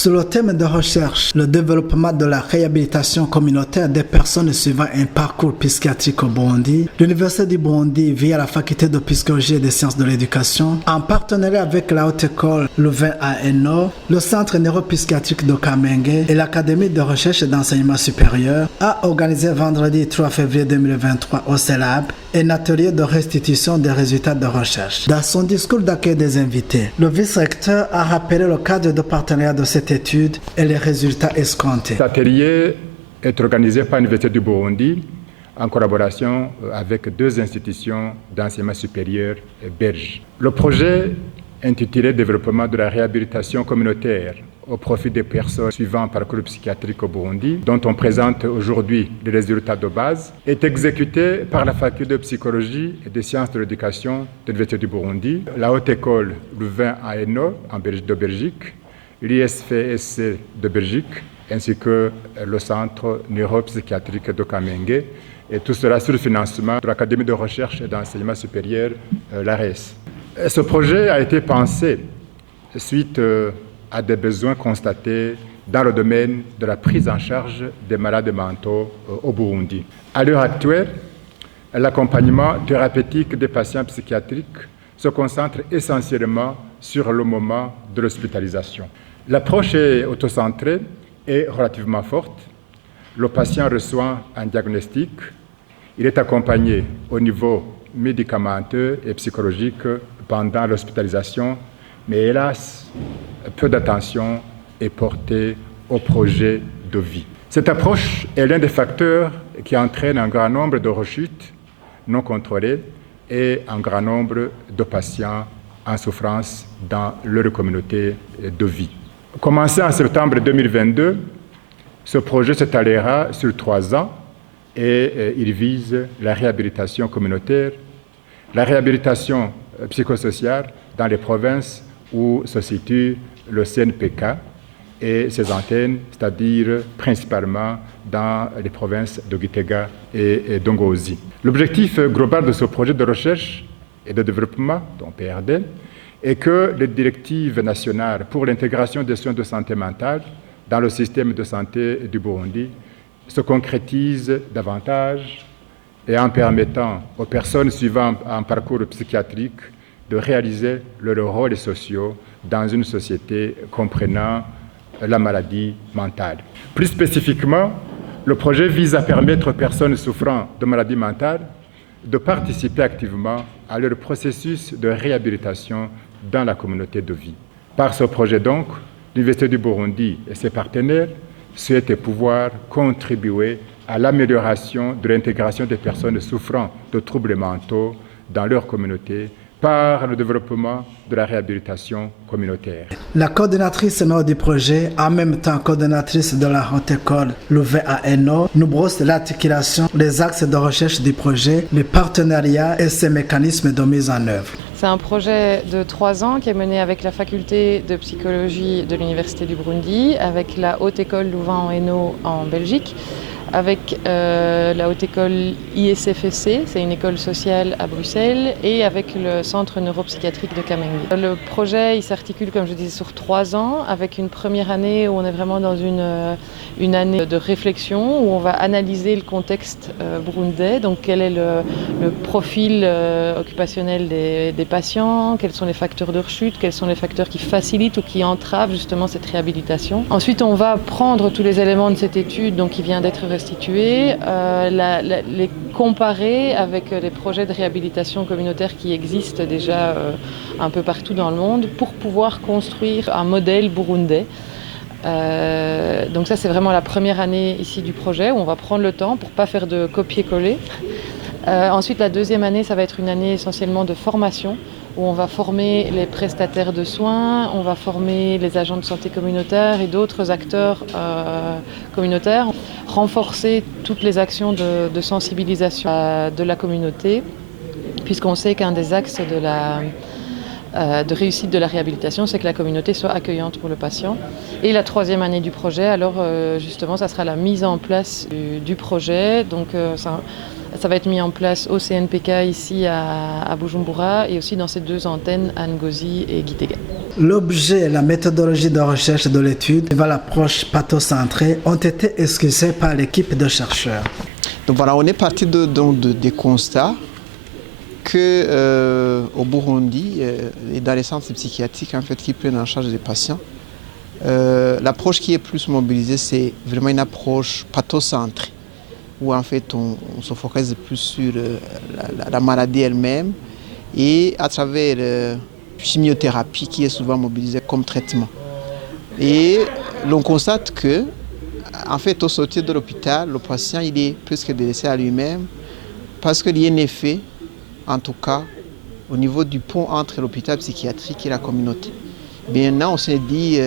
Sur le thème de recherche, le développement de la réhabilitation communautaire des personnes suivant un parcours psychiatrique au Burundi, l'Université du Burundi, via la Faculté de psychologie et des sciences de l'éducation, en partenariat avec la Haute École Louvain à Hainaut, le Centre neuropsychiatrique de Kamenge et l'Académie de recherche et d'enseignement supérieur, a organisé vendredi 3 février 2023 au CELAB un atelier de restitution des résultats de recherche. Dans son discours d'accueil des invités, le vice-recteur a rappelé le cadre de partenariat de cette étude et les résultats escomptés. Cet atelier est organisé par l'Université du Burundi en collaboration avec deux institutions d'enseignement supérieur belges. Le projet intitulé Développement de la réhabilitation communautaire au profit des personnes suivant un parcours psychiatrique au Burundi, dont on présente aujourd'hui les résultats de base, est exécuté par la Faculté de psychologie et des sciences de l'éducation de l'Université du Burundi, la Haute École Louvain à Hainaut de Belgique, l'ISFSC de Belgique, ainsi que le Centre neuropsychiatrique de Kamenge, et tout cela sur le financement de l'Académie de recherche et d'enseignement supérieur, l'ARES. Ce projet a été pensé suite à des besoins constatés dans le domaine de la prise en charge des malades mentaux au Burundi. À l'heure actuelle, l'accompagnement thérapeutique des patients psychiatriques se concentre essentiellement sur le moment de l'hospitalisation. L'approche est autocentrée et relativement forte. Le patient reçoit un diagnostic. Il est accompagné au niveau médicamenteux et psychologique pendant l'hospitalisation, mais hélas, peu d'attention est portée au projet de vie. Cette approche est l'un des facteurs qui entraîne un grand nombre de rechutes non contrôlées et un grand nombre de patients en souffrance dans leur communauté de vie. Commencé en septembre 2022, ce projet s'étalera sur 3 ans et il vise la réhabilitation communautaire, la réhabilitation psychosociale dans les provinces où se situe le CNPK et ses antennes, c'est-à-dire principalement dans les provinces de Gitega et d'Ongozi. L'objectif global de ce projet de recherche et de développement, donc PRD, est que les directives nationales pour l'intégration des soins de santé mentale dans le système de santé du Burundi se concrétisent davantage et en permettant aux personnes suivant un parcours psychiatrique de réaliser leurs rôles sociaux dans une société comprenant la maladie mentale. Plus spécifiquement, le projet vise à permettre aux personnes souffrant de maladies mentales de participer activement à leur processus de réhabilitation dans la communauté de vie. Par ce projet donc, l'Université du Burundi et ses partenaires souhaitent pouvoir contribuer à l'amélioration de l'intégration des personnes souffrant de troubles mentaux dans leur communauté par le développement de la réhabilitation communautaire. La coordinatrice nord du projet, en même temps coordinatrice de la Haute École Louvain à Hainaut, nous brosse l'articulation des axes de recherche du projet, les partenariats et ses mécanismes de mise en œuvre. C'est un projet de 3 ans qui est mené avec la faculté de psychologie de l'Université du Burundi, avec la Haute École Louvain à Hainaut en Belgique, avec la Haute École ISFSC, c'est une école sociale à Bruxelles, et avec le Centre neuropsychiatrique de Kamenge. Le projet il s'articule, comme je disais, sur 3 ans, avec une première année où on est vraiment dans une année de réflexion, où on va analyser le contexte burundais, donc quel est le profil occupationnel des patients, quels sont les facteurs de rechute, quels sont les facteurs qui facilitent ou qui entravent justement cette réhabilitation. Ensuite, on va prendre tous les éléments de cette étude donc, qui vient d'être restitués, les comparer avec les projets de réhabilitation communautaire qui existent déjà un peu partout dans le monde pour pouvoir construire un modèle burundais. Donc ça c'est vraiment la première année ici du projet où on va prendre le temps pour ne pas faire de copier-coller. Ensuite la deuxième année ça va être une année essentiellement de formation où on va former les prestataires de soins, on va former les agents de santé communautaire et d'autres acteurs communautaires, renforcer toutes les actions de sensibilisation de la communauté, puisqu'on sait qu'un des axes de réussite de la réhabilitation, c'est que la communauté soit accueillante pour le patient. Et la troisième année du projet, alors justement, ça sera la mise en place du projet. Donc, Ça va être mis en place au CNPK ici à Bujumbura et aussi dans ces 2 antennes à Ngozi et Gitega. L'objet et la méthodologie de recherche de l'étude vers l'approche pathocentrée ont été esquissés par l'équipe de chercheurs. Donc voilà, on est parti des constats que au Burundi et dans les centres psychiatriques en fait, qui prennent en charge les patients, l'approche qui est plus mobilisée, c'est vraiment une approche pathocentrée, où en fait on se focalise plus sur la maladie elle-même et à travers chimiothérapie qui est souvent mobilisée comme traitement. Et l'on constate que, en fait, au sortir de l'hôpital, le patient il est presque délaissé à lui-même parce qu'il y a un effet, en tout cas, au niveau du pont entre l'hôpital psychiatrique et la communauté. Maintenant, on s'est dit,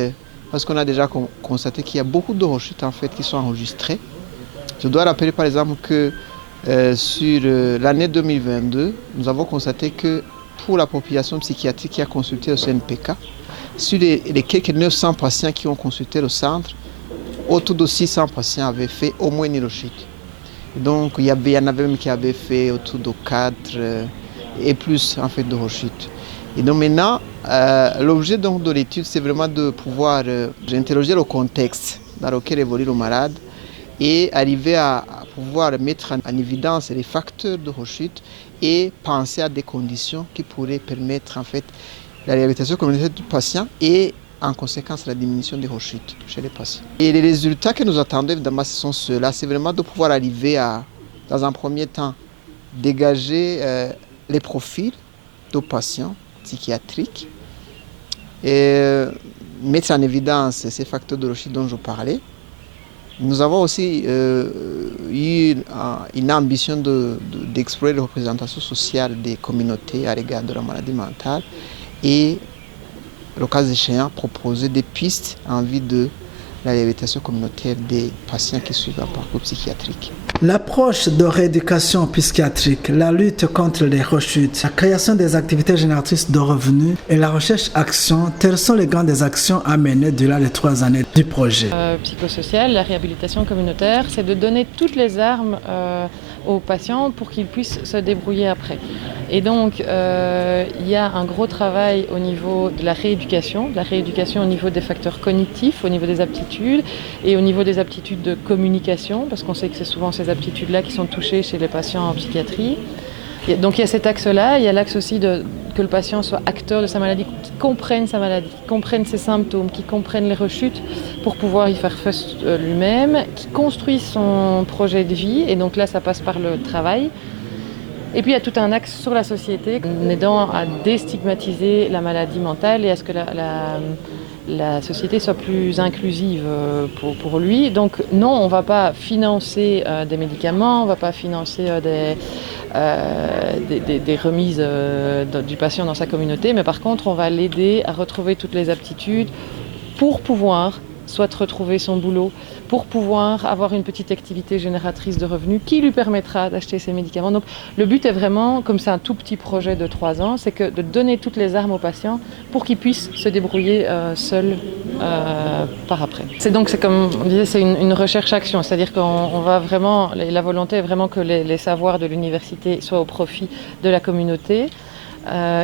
parce qu'on a déjà constaté qu'il y a beaucoup de rechutes en fait, qui sont enregistrées. Je dois rappeler par exemple que sur l'année 2022, nous avons constaté que pour la population psychiatrique qui a consulté le CNPK, sur les quelques 900 patients qui ont consulté le centre, autour de 600 patients avaient fait au moins une rechute. Donc il y en avait même qui avaient fait autour de 4 et plus en fait, de rechutes. Et donc maintenant, l'objet de l'étude, c'est vraiment de pouvoir interroger le contexte dans lequel évolue le malade et arriver à pouvoir mettre en évidence les facteurs de rechute et penser à des conditions qui pourraient permettre en fait la réhabilitation communautaire du patient et en conséquence la diminution des rechutes chez les patients. Et les résultats que nous attendons évidemment ce sont ceux-là, c'est vraiment de pouvoir arriver à, dans un premier temps, dégager les profils de patients psychiatriques et mettre en évidence ces facteurs de rechute dont je parlais. Nous avons aussi eu une ambition d'explorer les représentations sociales des communautés à l'égard de la maladie mentale et, le cas échéant, proposer des pistes en vue de la réhabilitation communautaire des patients qui suivent un parcours psychiatrique. L'approche de rééducation psychiatrique, la lutte contre les rechutes, la création des activités génératrices de revenus et la recherche-action, telles sont les grandes actions à mener durant les 3 années du projet. Psychosocial, la réhabilitation communautaire, c'est de donner toutes les armes aux patients pour qu'ils puissent se débrouiller après. Et donc, il y a un gros travail au niveau de la rééducation au niveau des facteurs cognitifs, au niveau des aptitudes et au niveau des aptitudes de communication, parce qu'on sait que c'est souvent ces aptitudes-là qui sont touchées chez les patients en psychiatrie. Donc il y a cet axe-là, il y a l'axe aussi que le patient soit acteur de sa maladie, qu'il comprenne sa maladie, qu'il comprenne ses symptômes, qu'il comprenne les rechutes pour pouvoir y faire face lui-même, qu'il construise son projet de vie, et donc là ça passe par le travail. Et puis il y a tout un axe sur la société, en aidant à déstigmatiser la maladie mentale et à ce que la société soit plus inclusive pour lui. Donc non, on ne va pas financer des médicaments, on ne va pas financer des remises du patient dans sa communauté, mais par contre on va l'aider à retrouver toutes les aptitudes pour pouvoir soit retrouver son boulot, pour pouvoir avoir une petite activité génératrice de revenus qui lui permettra d'acheter ses médicaments. Donc le but est vraiment, comme c'est un tout petit projet de 3 ans, c'est que de donner toutes les armes aux patients pour qu'ils puissent se débrouiller seuls par après. C'est comme on disait, c'est une recherche-action, c'est-à-dire qu'on va vraiment, la volonté est vraiment que les savoirs de l'université soient au profit de la communauté.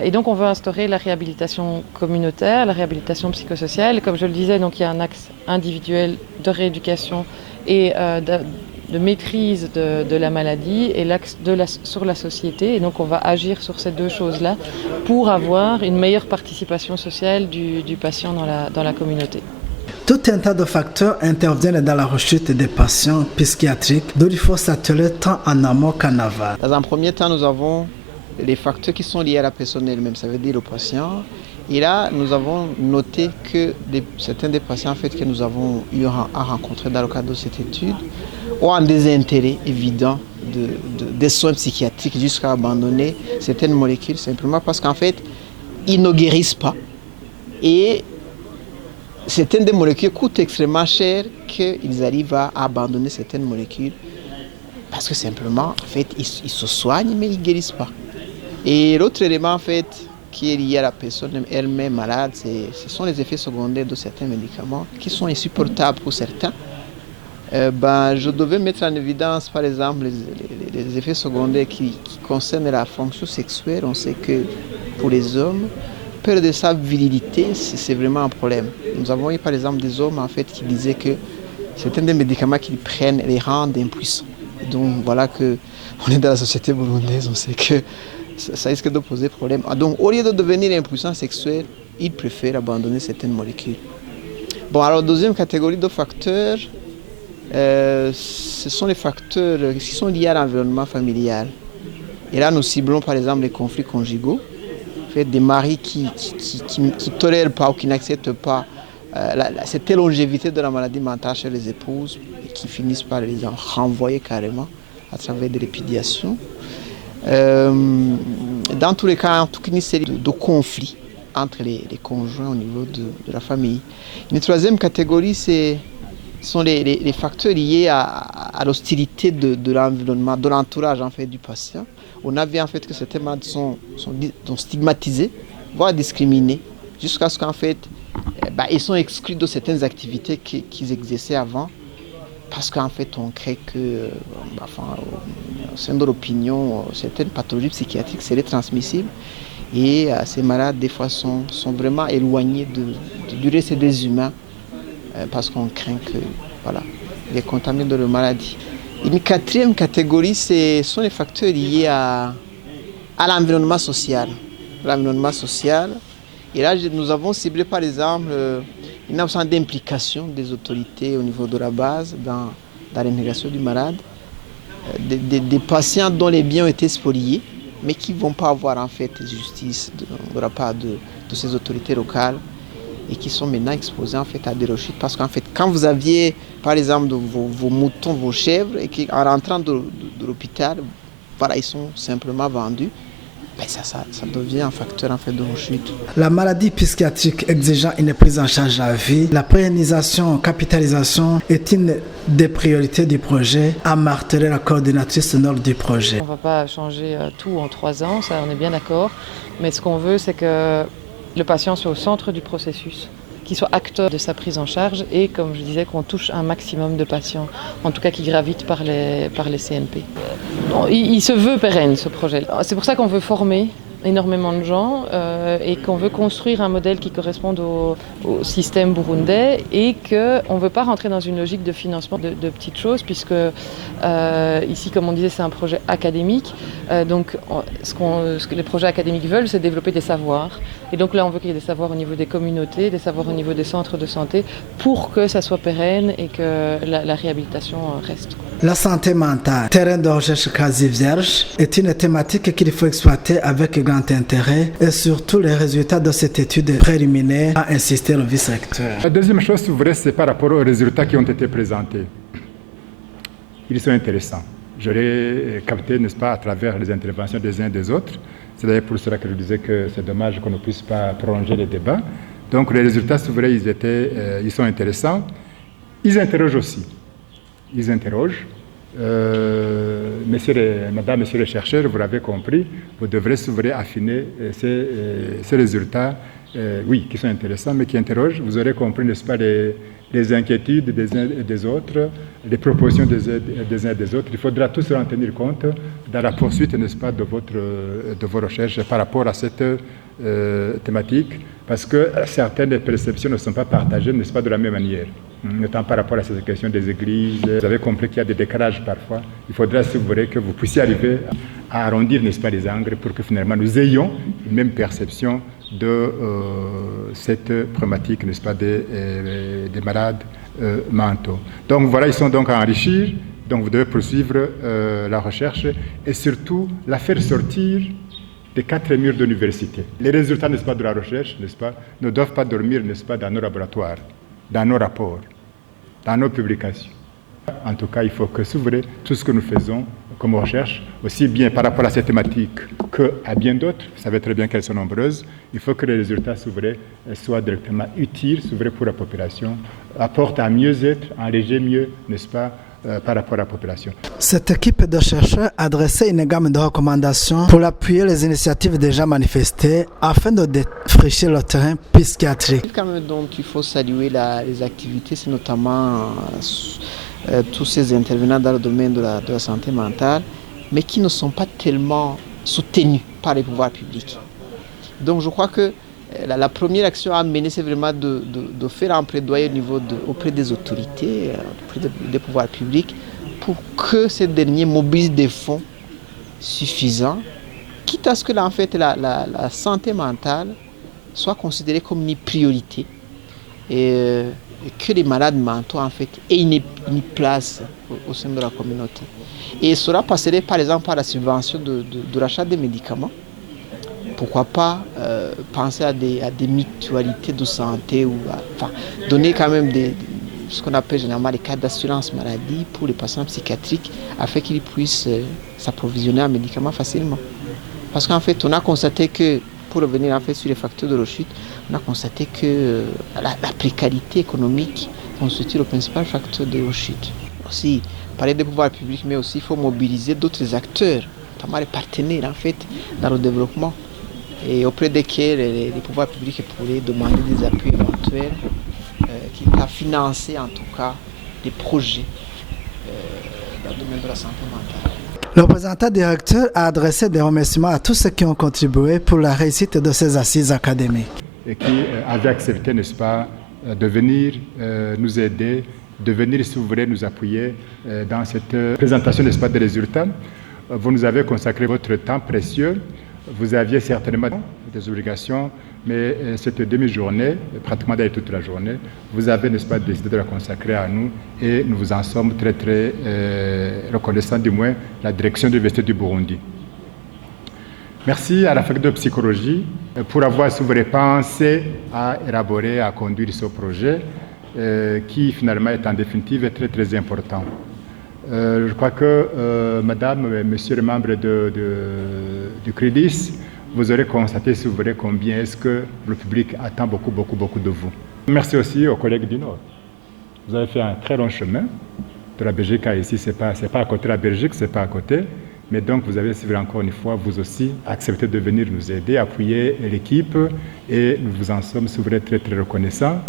Et donc on veut instaurer la réhabilitation communautaire, la réhabilitation psychosociale. Et comme je le disais, donc il y a un axe individuel de rééducation et de maîtrise de la maladie et l'axe sur la société. Et donc on va agir sur ces 2 choses-là pour avoir une meilleure participation sociale du patient dans la communauté. Tout un tas de facteurs interviennent dans la rechute des patients psychiatriques, dont il faut s'atteler tant en amont qu'en aval. Dans un premier temps, nous avons les facteurs qui sont liés à la personne elle-même, ça veut dire le patient. Et là, nous avons noté que certains des patients en fait, que nous avons eu à rencontrer dans le cadre de cette étude ont un désintérêt évident des soins psychiatriques jusqu'à abandonner certaines molécules, simplement parce qu'en fait, ils ne guérissent pas. Et certaines des molécules coûtent extrêmement cher qu'ils arrivent à abandonner certaines molécules parce que simplement, en fait, ils se soignent mais ils ne guérissent pas. Et l'autre élément en fait, qui est lié à la personne elle-même malade, ce sont les effets secondaires de certains médicaments qui sont insupportables pour certains. Je devais mettre en évidence, par exemple, les effets secondaires qui concernent la fonction sexuelle. On sait que pour les hommes, perdre sa virilité, c'est vraiment un problème. Nous avons eu, par exemple, des hommes en fait, qui disaient que certains des médicaments qu'ils prennent les rendent impuissants. Donc voilà qu'on est dans la société burundaise, on sait que ça risque de poser problème. Donc au lieu de devenir impuissant sexuel, ils préfèrent abandonner certaines molécules. Bon, alors deuxième catégorie de facteurs, ce sont les facteurs qui sont liés à l'environnement familial. Et là, nous ciblons par exemple les conflits conjugaux, en fait, des maris qui ne tolèrent pas ou qui n'acceptent pas cette longévité de la maladie mentale chez les épouses et qui finissent par les renvoyer carrément à travers des répudiations. Dans tous les cas, en tout cas, une série de conflits entre les conjoints au niveau de la famille. Une troisième catégorie, sont les facteurs liés à l'hostilité de l'environnement, de l'entourage en fait, du patient. On a vu en fait que certains malades sont stigmatisés, voire discriminés, jusqu'à ce qu'en fait, ils sont exclus de certaines activités qu'ils exerçaient avant, parce qu'en fait, on crée que, au sein de l'opinion, certaines pathologies psychiatriques seraient transmissibles. Et ces malades, des fois, sont vraiment éloignés du reste des humains parce qu'on craint que, les contaminent de leur maladie. Une quatrième catégorie, sont les facteurs liés à l'environnement social. L'environnement social. Et là, nous avons ciblé, par exemple, une absence d'implication des autorités au niveau de la base dans l'intégration du malade. Des patients dont les biens ont été spoliés, mais qui ne vont pas avoir en fait justice de la part de ces autorités locales et qui sont maintenant exposés en fait à des rechutes. Parce qu'en fait, quand vous aviez par exemple vos moutons, vos chèvres, et qu'en rentrant de l'hôpital, ils sont simplement vendus, ça devient un facteur en fait de rechute. La maladie psychiatrique exigeant une prise en charge à vie, la pérennisation, capitalisation est une des priorités du projet, a martelé la coordinatrice nord du projet. On ne va pas changer tout en 3 ans, ça on est bien d'accord, mais ce qu'on veut c'est que le patient soit au centre du processus, qu'il soit acteur de sa prise en charge et, comme je disais, qu'on touche un maximum de patients, en tout cas qui gravitent par les CNP. Il se veut pérenne, ce projet. C'est pour ça qu'on veut former énormément de gens et qu'on veut construire un modèle qui corresponde au système burundais et qu'on ne veut pas rentrer dans une logique de financement de petites choses puisque ici, comme on disait, c'est un projet académique. Donc ce que les projets académiques veulent, c'est développer des savoirs. Et donc là, on veut qu'il y ait des savoirs au niveau des communautés, des savoirs au niveau des centres de santé pour que ça soit pérenne et que la réhabilitation reste. La santé mentale, terrain de recherche quasi vierge, est une thématique qu'il faut exploiter avec grand intérêt et surtout les résultats de cette étude préliminaire, a insisté le vice-recteur. La deuxième chose, c'est par rapport aux résultats qui ont été présentés. Ils sont intéressants. Je l'ai capté, n'est-ce pas, à travers les interventions des uns et des autres. C'est d'ailleurs pour cela que je disais que c'est dommage qu'on ne puisse pas prolonger les débats. Donc les résultats, c'est vrai, ils sont intéressants. Ils interrogent aussi. Ils interrogent. Madame, messieurs les chercheurs, vous l'avez compris, vous devrez s'ouvrir affiner ces résultats, qui sont intéressants, mais qui interrogent. Vous aurez compris, n'est-ce pas, les inquiétudes des uns et des autres, les propositions des uns et des autres. Il faudra tous en tenir compte dans la poursuite, n'est-ce pas, de vos recherches par rapport à cette thématique, parce que certaines perceptions ne sont pas partagées, n'est-ce pas, de la même manière. Notamment par rapport à cette question des églises. Vous avez compris qu'il y a des décalages parfois. Il faudra, si vous voulez, que vous puissiez arriver à arrondir, n'est-ce pas, les angles pour que finalement nous ayons une même perception de cette problématique, n'est-ce pas, des malades mentaux. Donc voilà, ils sont donc à enrichir. Donc vous devez poursuivre la recherche et surtout la faire sortir des 4 murs de l'université. Les résultats, n'est-ce pas, de la recherche, n'est-ce pas, ne doivent pas dormir, n'est-ce pas, dans nos laboratoires, dans nos rapports, dans nos publications. En tout cas, il faut que s'ouvrir tout ce que nous faisons comme recherche, aussi bien par rapport à cette thématique qu'à bien d'autres. Vous savez très bien qu'elles sont nombreuses. Il faut que les résultats s'ouvrent soient directement utiles, s'ouvrent pour la population, apportent un mieux-être, un léger mieux, n'est-ce pas, par rapport à la population. Cette équipe de chercheurs a dressé une gamme de recommandations pour appuyer les initiatives déjà manifestées afin de défricher le terrain psychiatrique. Dont il faut saluer les activités, c'est notamment tous ces intervenants dans le domaine de la santé mentale, mais qui ne sont pas tellement soutenus par les pouvoirs publics. Donc je crois que la première action à mener, c'est vraiment de faire un plaidoyer auprès des autorités, auprès des pouvoirs publics, pour que ces derniers mobilisent des fonds suffisants, quitte à ce que en fait, la santé mentale soit considérée comme une priorité et que les malades mentaux en fait, aient une place au sein de la communauté. Et cela passerait par exemple par la subvention de l'achat des médicaments. Pourquoi pas penser à des mutualités de santé ou donner quand même ce qu'on appelle généralement les cartes d'assurance maladie pour les patients psychiatriques afin qu'ils puissent s'approvisionner en médicaments facilement. Parce qu'en fait, on a constaté que, pour revenir en fait sur les facteurs de rechute, on a constaté que la précarité économique constitue le principal facteur de rechute. Aussi, parler des pouvoirs publics, mais aussi il faut mobiliser d'autres acteurs, notamment les partenaires en fait, dans le développement, et auprès desquels les pouvoirs publics pourraient demander des appuis éventuels, qui peuvent financer en tout cas des projets dans le domaine de la santé mentale. Le représentant directeur a adressé des remerciements à tous ceux qui ont contribué pour la réussite de ces assises académiques. Et qui avaient accepté, n'est-ce pas, de venir nous aider, de venir, si vous voulez, nous appuyer dans cette présentation, n'est-ce pas, des résultats. Vous nous avez consacré votre temps précieux. Vous aviez certainement des obligations, mais cette demi-journée, pratiquement d'ailleurs toute la journée, vous avez, n'est-ce pas, décidé de la consacrer à nous et nous vous en sommes très, très reconnaissants, du moins la direction de l'Université du Burundi. Merci à la faculté de psychologie pour avoir, si vous voulez, pensé à élaborer, à conduire ce projet qui finalement est en définitive très, très important. Je crois que madame et monsieur les membres du CREDIS, vous aurez constaté, si vous voulez, combien est-ce que le public attend beaucoup, beaucoup, beaucoup de vous. Merci aussi aux collègues du Nord. Vous avez fait un très long chemin de la Belgique à ici. C'est pas à côté de la Belgique, c'est pas à côté. Mais donc, vous avez, si vous voulez, encore une fois, vous aussi, accepté de venir nous aider, appuyer l'équipe. Et nous vous en sommes, si vous voulez, très, très reconnaissants.